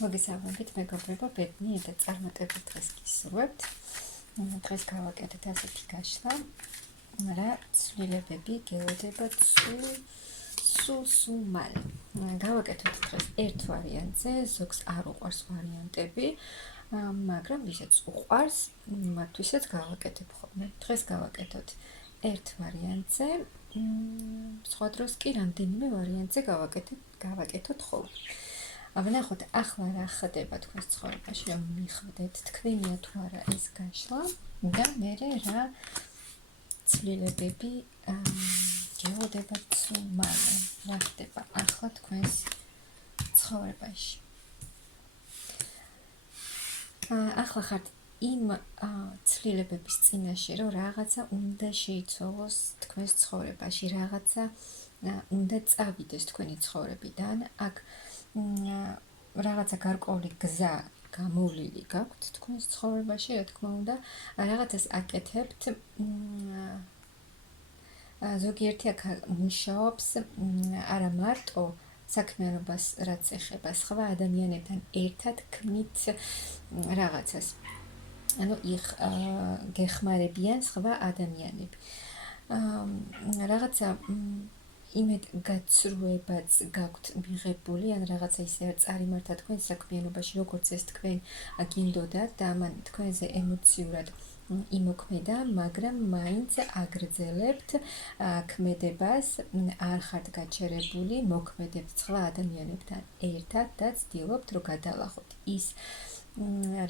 მოგესალმებით, მეგობრებო, ბედნიერ და წარმატებულ დღეს გისურვებთ. დღეს გავაკეთეთ ასეთი გაშლა, რა ცვლილებები გელოდება სულ მალე. გავაკეთოთ დღეს ერთ ვარიანტზე, ზოგს არ უყვარს ვარიანტები, მაგრამ ვისაც უყვარს, მათთვისაც გავაკეთებ ხოლმე. დღეს გავაკეთოთ ერთ ვარიანტზე, სხვა დროს კი რამდენიმე ვარიანტზე გავაკეთოთ ხოლმე. ვნახოთ ახლა რა ხდება თქვენს ცხოვრებაში, რომ მიხვდეთ თქვენია თუ არა ეს გაშლა და მერე რა ცვლილებები გელოდება სულ მალე, რა ხდება ახლა თქვენს ცხოვრებაში. ახლა ხართ იმ ცვლილებების წინაშე, რომ რაღაცა უნდა შეიცვალოს თქვენს ცხოვრებაში, რაღაცა უნდა წავიდეს თქვენი ცხოვრებიდან, აქ რაღაცა გარკვეული გზა გამოვლილი გაქვთ თქვენს ცხოვრებაში, რა თქმა უნდა, რაღაცას აკეთებთ, ზოგიერთი აქ მუშაობს არა მარტო საქმიანობას რაც ეხება, სხვა ადამიანებთან ერთად ქმნით რაღაცას. ანუ გეხმარებიან სხვა ადამიანები. რაღაცა იმედ გაცრუებაც გაქვთ მიღებული, ან რაღაცა ისე არ წარიმართა თქვენ საქმიანობაში, როგორც ეს თქვენ გინდოდათ და ამან თქვენზე ემოციურად იმოქმედა, მაგრამ მაინც აგრძელებთ ქმედებას, არ ხართ გაჩერებული, მოქმედებთ სხვა ადამიანებთან ერთად და ცდილობთ, რომ გადალახოთ ის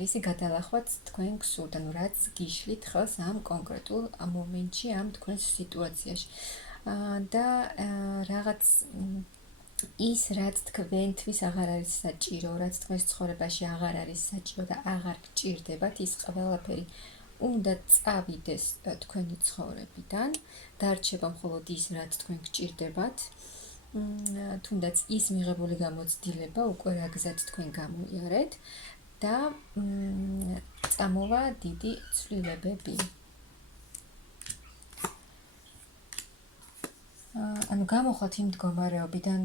რისი გადალახვაც თქვენ გსურთ, ანუ რაც გიშლით ხელს ამ კონკრეტულ მომენტში, ამ თქვენს სიტუაციაში. და რაღაც ის, რაც თქვენთვის აღარ არის საჭირო, რაც თქვენს ცხოვრებაში აღარ არის საჭირო და აღარ გჭირდებათ, ის ყველაფერი უნდა წავიდეს თქვენი ცხოვრებიდან, დარჩება მხოლოდ ის, რაც თქვენ გჭირდებათ. თუნდაც ის მიღებული გამოცდილება უკვე რა გზად თქვენ გამოიარეთ და წამოვა დიდი ცვლილებები. ანუ გამოხვალთ იმ მდგომარეობიდან,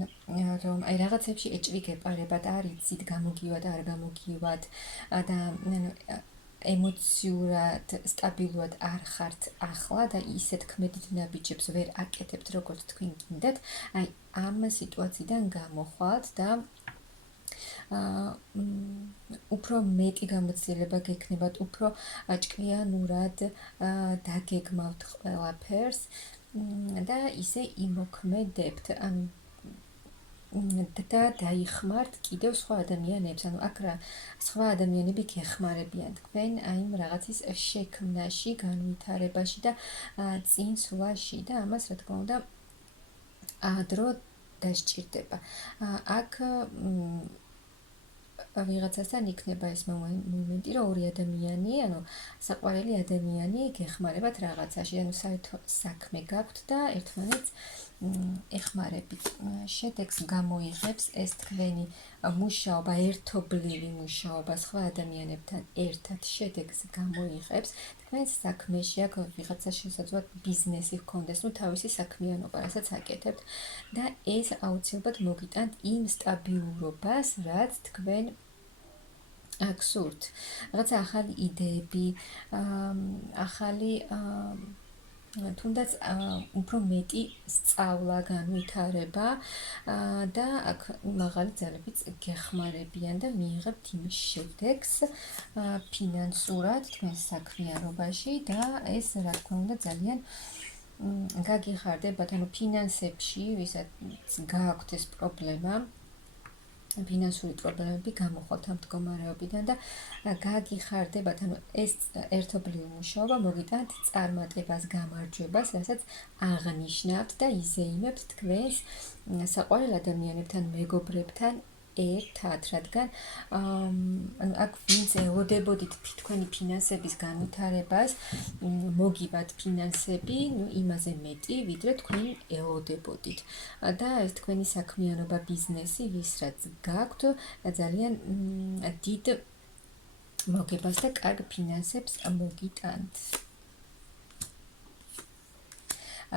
რომ აი რაღაცებში ეჭვი-გეპარებად არ იცით, გამოგივათ, არ გამოგივათ და ემოციურად, სტაბილურად არ ხართ ახლა და ისეთ ქმედით ნაბიჯებს ვერ აკეთებთ, როგორც თქვენ გინდათ, აი ამ სიტუაციიდან გამოხვალთ და უფრო მეტი გამოცდილება გექნებათ, უფრო ჭკვიანურად დაგეგმავთ ყველაფერს და ისე იმოქმედებთ, და დაიხმართ კიდევ სხვა ადამიანებს, ანუ აქ რა სხვა ადამიანები გეხმარებიან თქვენ აი იმ რაღაცის შექმნაში, განვითარებაში და წინსვლაში და ამას რა თქმა უნდა დრო დასჭირდება. აქ ვიღაცასთან იქნება ეს მომენტი, რომ ორი ადამიანი, ანუ საყვარელი ადამიანი გეხმარებათ რაღაცაში, ანუ საერთო საქმე გაქვთ და ერთმანეთს ეხმარებით. შედეგს გამოიღებს ეს თქვენი მუშაობა, ერთობლივი მუშაობა სხვა ადამიანებთან ერთად შედეგს გამოიღებს თქვენს საქმეში, აქ ვიღაცა შესაძლოა ბიზნესი ჰქონდეს, თავისი საქმიანობა, რასაც აკეთებთ და ეს აუცილებლად მოგიტანთ იმ სტაბილურობას, რაც თქვენ გსურთ. რაღაცა ახალი იდეები, ახალი თუნდაც უფრო მეტი სწავლა, განვითარება და აქ მაღალი ძალებიც გეხმარებიან და მიიღებთ იმ შედეგს ფინანსურად თქვენს საქმიანობაში და ეს რა თქმა უნდა ძალიან გაგიხარდებათ, ანუ ფინანსებში, ვისაც გააქვთ ეს პრობლემა, ფინანსური პრობლემები გამოხვალთ ამ მდგომარეობიდან და გაგიხარდებათ, ანუ ეს ერთობლივი მუშაობა მოგიტანთ წარმატებას, გამარჯვებას, რასაც აღნიშნავთ და იზეიმებთ თქვენს საყვარელ ადამიანებთან, მეგობრებთან ერთად, რადგან აქ ვინც ელოდებოდით თქვენი ფინანსების განვითარებას, მოგივათ ფინანსები, იმაზე მეტი, ვიდრე თქვენ ელოდებოდით. და ეს თქვენი საქმიანობა, ბიზნესი, ვის რაც გაქვთ, ძალიან დიდ მოგებას და კარგ ფინანსებს მოგიტანთ.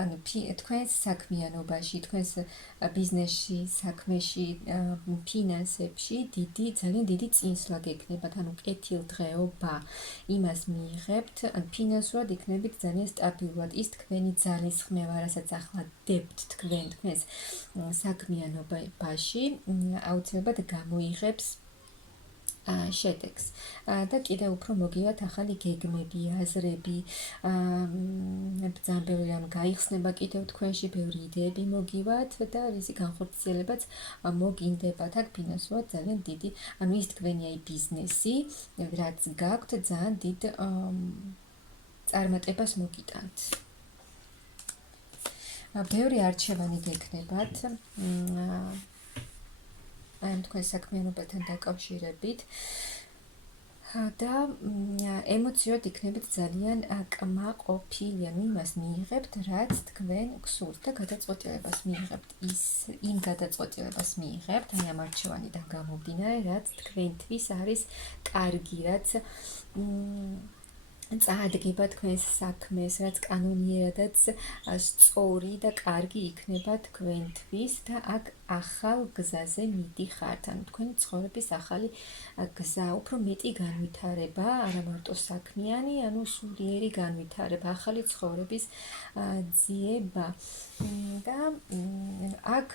ანუ თქვენს საქმიანობაში, თქვენს ბიზნესში, საქმეში, ფინანსებში ძალიან დიდი წინსვლა გექნებათ, ანუ კეთილდღეობა. იმას მიიღებთ, ან ფინანსურად იქნებით ძალიან სტაბილურად. ის თქვენი ძალისხმევა, რასაც ახლა დებთ თქვენს საქმიანობაში, აუცილებლად გამოიღებს შედეგს. და კიდევ უფრო მოგივათ ახალი გეგმები, აზრები, ძალიან ბევრი რამ გაიხსნება კიდევ თქვენში, ბევრი იდეები მოგივათ და რისი განხორციელებაც მოგინდებათ. აქ ფინანსურად ძალიან დიდი, ანუ ის თქვენი ბიზნესი, რაც გაქვთ, ძალიან დიდ წარმატებას მოგიტანთ. ბევრი არჩევანი გექნებათ ამ თქვენ საქმიანობასთან დაკავშირებით და ემოციურად იქნებით ძალიან კმაყოფილი, ანუ იმას მიიღებთ, რაც თქვენ გსურთ და გადაწყვეტილებას მიიღებთ. იმ გადაწყვეტილებას მიიღებთ, აი ამ არჩევანიდან გამომდინარე, რაც თქვენთვის არის კარგი, რაც წაადგება თქვენს საქმეს, რაც კანონიერადაც სწორი და კარგი იქნება თქვენთვის და აქ ახალ გზაზე მიდიხართ, ანუ თქვენი ცხოვრების ახალი გზა, უფრო მეტი განვითარება, არა მარტო საქმიანი, ანუ სულიერი განვითარება, ახალი ცხოვრების ძიება და აქ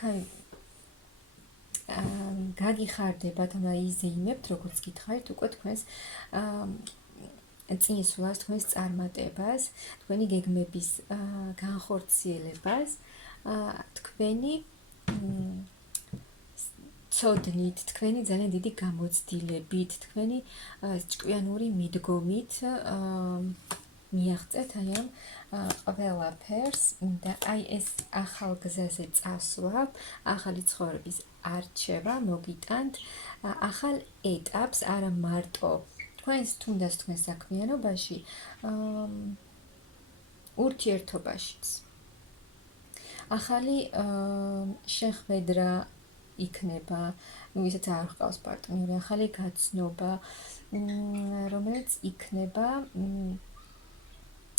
გაგიხარდებათ, ანუ იზეიმებთ, როგორც გითხარით, უკვე თქვენს წინსვლას, თქვენს წარმატებას, თქვენი გეგმების განხორციელებას, თქვენი ცოდნით, თქვენი ძალიან დიდი გამოცდილებით, თქვენი ჭკვიანური მიდგომით მიაღწევთ აი ამ ყველაფერს და აი ეს ახალ გზაზე წასვლა, ახალი ცხოვრების არჩევა მოგიტანთ ახალ ეტაპს, არა მარტო თქვენს თუნდაც თქვენს საქმიანობაში, ურთიერთობაშიც. ახალი შეხვედრა იქნება, ვისაც არ ჰყავს პარტნიორი, ახალი გაცნობა, რომელიც იქნება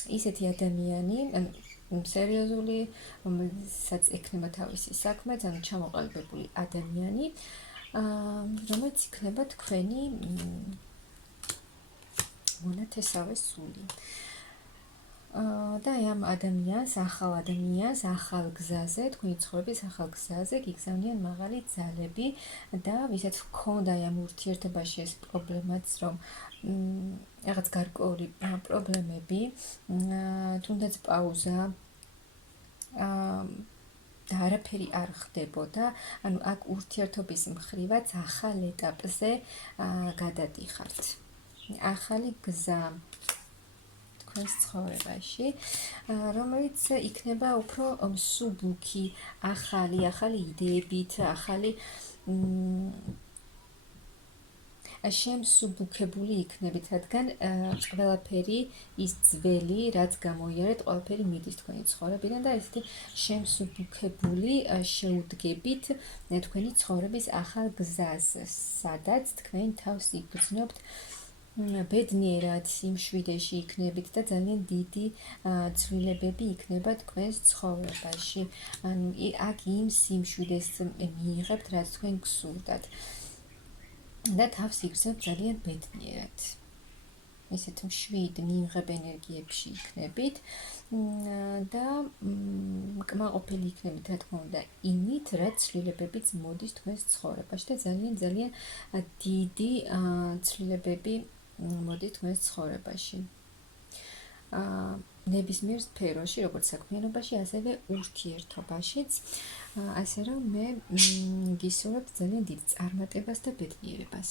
ისეთი ადამიანი, სერიოზული, რომელსაც ექნება თავისი საქმე, ძალიან ჩამოყალიბებული ადამიანი, რომელიც იქნება თქვენი მონათესავე სული. და ამ ადამიანს, ახალ გზაზე, თქვენი ცხოვრების ახალ გზაზე გიგზავნიან მაღალი ძალები და ვისაც ჰქონდა ამ ურთიერთობაში ეს პრობლემაც, რომ რაღაც გარკვეული პრობლემები, თუნდაც პაუზა და არაფერი არ ხდებოდა, ანუ აქ ურთიერთობის მხრივაც ახალ ეტაპზე გადადიხართ. ახალი გზა თქვენს ცხოვრებაში, რომელიც იქნება უფრო მსუბუქი, ახალი იდეებით, ახალი შემსუბუქებული იქნებით, რადგან ყველაფერი ის ძველი, რაც გამოიარეთ, ყველაფერი მიდის თქვენი ცხოვრებიდან და ესეთი შემსუბუქებული შეუდგებით თქვენი ცხოვრების ახალ გზას, სადაც თქვენ თავს იგრძნობთ ბედნიერად, სიმშვიდეში იქნებით და ძალიან დიდი ცვლილებები იქნება თქვენს ცხოვრებაში. ანუ აქ იმ სიმშვიდეს მიიღებთ, რაც თქვენ გსურდათ. და თავს იგრძნობთ ძალიან ბედნიერად. ისეთ მშვიდ მიიღებ ენერგიებში იქნებით და კმაყოფილი იქნებით, რა თქმა უნდა, იმით, რაც ცვლილებებიც მოდის თქვენს ცხოვრებაში და ძალიან დიდი ცვლილებები მოდის თქვენს ცხოვრებაში. ნებისმიერ სფეროში, როგორც საქმიანობაში, ასევე ურთიერთობაშიც, ასე რომ მე გისურვებთ ძალიან დიდ წარმატებას და ბედნიერებას.